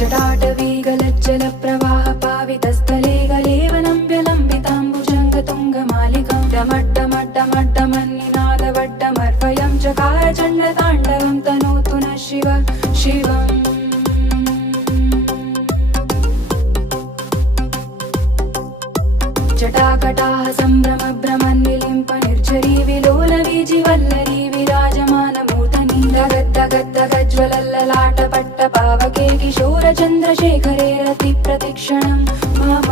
जटाटवीगलज्जलप्रवाह पावितस्थले गलेवनं व्यलम्बिताम्बुजङ्गतुङ्गमालिकां डमड्डमड्डमड्डमन्निनादवड्डमर्वयं चकार चण्डताण्डवं तनोतु नः शिव शिवम् जटाकटाः सम्भ्रमभ्रमन्निलिम्प निर्झरी विलोलवीजिवल्लरी विराजमानमूर्धनि धगद्धगद्धगज्ज्वलल्ललाटपट्टपावके किशोरचन्द्रशेखरे रतिप्रतिक्षणं मम